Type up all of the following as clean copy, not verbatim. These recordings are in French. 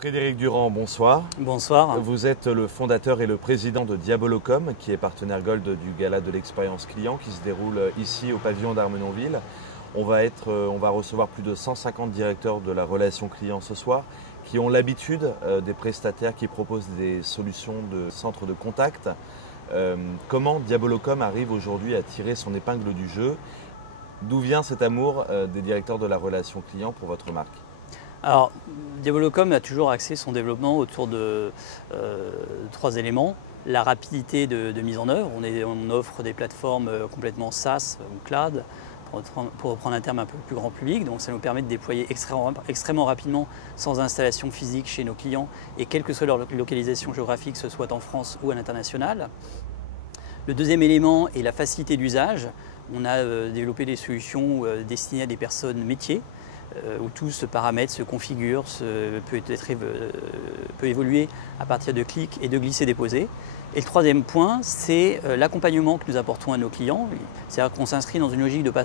Frédéric Durand, bonsoir. Bonsoir. Vous êtes le fondateur et le président de Diabolocom, qui est partenaire Gold du Gala de l'expérience client qui se déroule ici au pavillon d'Armenonville. On va recevoir plus de 150 directeurs de la relation client ce soir qui ont l'habitude des prestataires qui proposent des solutions de centre de contact. Comment Diabolocom arrive aujourd'hui à tirer son épingle du jeu? D'où vient cet amour des directeurs de la relation client pour votre marque? Alors, Diabolocom a toujours axé son développement autour de trois éléments. La rapidité de mise en œuvre. On offre des plateformes complètement SaaS ou cloud, pour reprendre un terme un peu plus grand public. Donc ça nous permet de déployer extrêmement rapidement, sans installation physique chez nos clients, et quelle que soit leur localisation géographique, que ce soit en France ou à l'international. Le deuxième élément est la facilité d'usage. On a développé des solutions destinées à des personnes métiers, où tout se paramètre, se configure, peut évoluer à partir de clics et de glisser-déposer. Et le troisième point, c'est l'accompagnement que nous apportons à nos clients. C'est-à-dire qu'on s'inscrit dans une logique de ne pas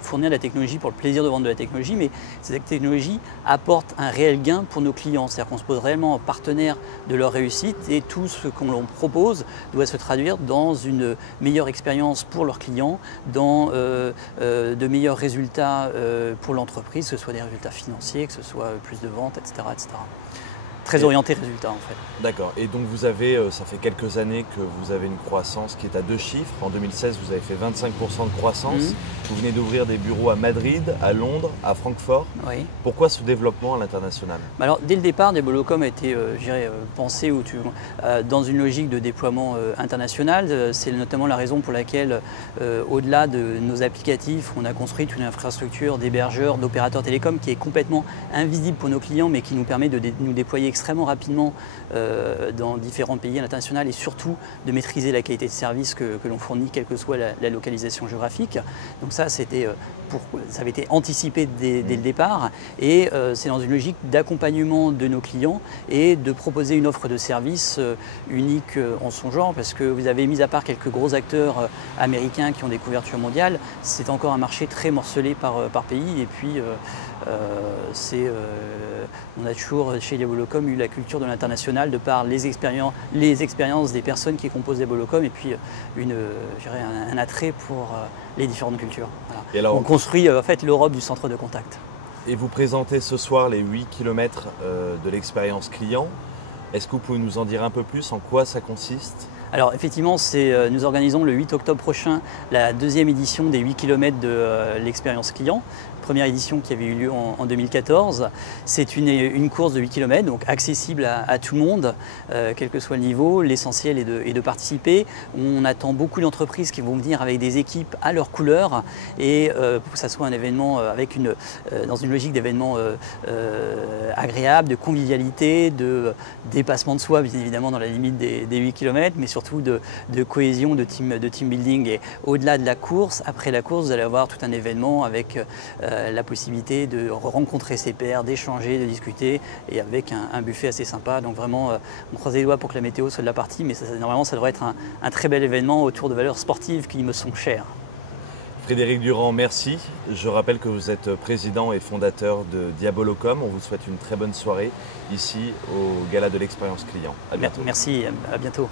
fournir de la technologie pour le plaisir de vendre de la technologie, mais cette technologie apporte un réel gain pour nos clients. C'est-à-dire qu'on se pose réellement en partenaire de leur réussite, et tout ce qu'on leur propose doit se traduire dans une meilleure expérience pour leurs clients, dans de meilleurs résultats pour l'entreprise, que ce soit des résultats financiers, que ce soit plus de ventes, etc. etc. Très orienté résultat en fait. D'accord. Et donc vous avez, ça fait quelques années que vous avez une croissance qui est à 2 chiffres. En 2016, vous avez fait 25% de croissance. Vous venez d'ouvrir des bureaux à Madrid, à Londres, à Francfort. Oui. Pourquoi ce développement à l'international? Alors, dès le départ, Diabolocom a été pensé dans une logique de déploiement international. C'est notamment la raison pour laquelle, au-delà de nos applicatifs, on a construit une infrastructure d'hébergeurs, d'opérateurs télécoms qui est complètement invisible pour nos clients, mais qui nous permet de nous déployer extrêmement rapidement dans différents pays à l'international, et surtout de maîtriser la qualité de service que l'on fournit, quelle que soit la localisation géographique. Donc ça avait été anticipé dès le départ, et c'est dans une logique d'accompagnement de nos clients et de proposer une offre de service unique en son genre, parce que vous avez, mis à part quelques gros acteurs américains qui ont des couvertures mondiales, c'est encore un marché très morcelé par pays. Et puis on a toujours chez Diabolocom eu la culture de l'international de par les expériences des personnes qui composent Diabolocom, et puis un attrait pour les différentes cultures. Voilà. Et alors, on construit en fait l'Europe du centre de contact. Et vous présentez ce soir les 8 km de l'expérience client. Est-ce que vous pouvez nous en dire un peu plus? En quoi ça consiste? Alors effectivement, nous organisons le 8 octobre prochain la deuxième édition des 8 km de l'expérience client. Première édition qui avait eu lieu en 2014. C'est une course de 8 km, donc accessible à tout le monde, quel que soit le niveau. L'essentiel est de participer. On attend beaucoup d'entreprises qui vont venir avec des équipes à leur couleur, et pour que ça soit un événement dans une logique d'événement agréable, de convivialité, de dépassement de soi, bien évidemment dans la limite des 8 km, mais surtout de cohésion, de team building. Et au-delà de la course, après la course, vous allez avoir tout un événement avec la possibilité de rencontrer ses pairs, d'échanger, de discuter, et avec un buffet assez sympa. Donc vraiment, on croise les doigts pour que la météo soit de la partie, mais normalement ça devrait être un très bel événement autour de valeurs sportives qui me sont chères. Frédéric Durand, merci. Je rappelle que vous êtes président et fondateur de Diabolocom. On vous souhaite une très bonne soirée ici au Gala de l'expérience client. À bientôt. Merci, à bientôt.